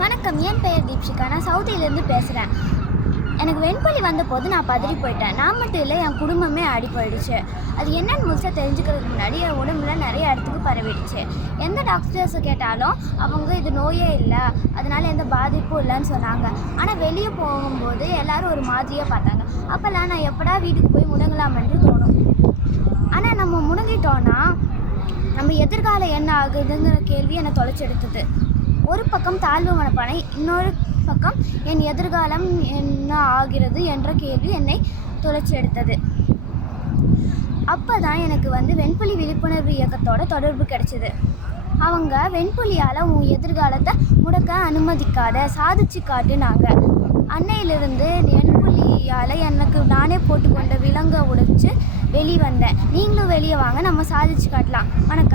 வணக்கம். என் பெயர் தீப்ஷிகா. நான் சவுதியிலேருந்து பேசுகிறேன் எனக்கு வெண்பலி வந்தபோது நான் பதறி போயிட்டேன். நான் மட்டும் இல்லை என் குடும்பமே ஆடி போயிடுச்சு. அது என்னன்னு முழுசாக தெரிஞ்சுக்கிறதுக்கு முன்னாடி என் உடம்புல நிறைய இடத்துக்கு பரவிடுச்சு. எந்த டாக்டர்ஸை கேட்டாலும் அவங்க இது நோயே இல்லை. அதனால எந்த பாதிப்பும் இல்லைன்னு சொன்னாங்க. ஆனால் வெளியே போகும்போது எல்லோரும் ஒரு மாதிரியாக பார்த்தாங்க. அப்போல்லாம் நான் எப்படா வீட்டுக்கு போய் முடங்கலாமென்று தோணும். ஆனால் நம்ம முடங்கிட்டோன்னா நம்ம எதிர்காலம் என்ன ஆகுதுங்கிற கேள்வி என்னை தொலைச்செடுத்தது ஒரு பக்கம் தாழ்வு மனப்பானை இன்னொரு பக்கம் என் எதிர்காலம் என்ன ஆகிறது என்ற கேள்வி என்னை துளைச்சி எடுத்தது. அப்போ தான் எனக்கு வந்து வெண்புலி விழிப்புணர்வு இயக்கத்தோட தொடர்பு கிடைச்சிது. அவங்க வெண்புலியால் உன் எதிர்காலத்தை முடக்க அனுமதிக்காத சாதிச்சு காட்டுனாங்க அன்னையிலிருந்து வெண்புலியால் எனக்கு நானே போட்டுக்கொண்ட விலங்கை உடைச்சு வெளியே வந்தேன் நீங்களும் வெளியே வாங்க நம்ம சாதிச்சு காட்டலாம். வணக்கம்.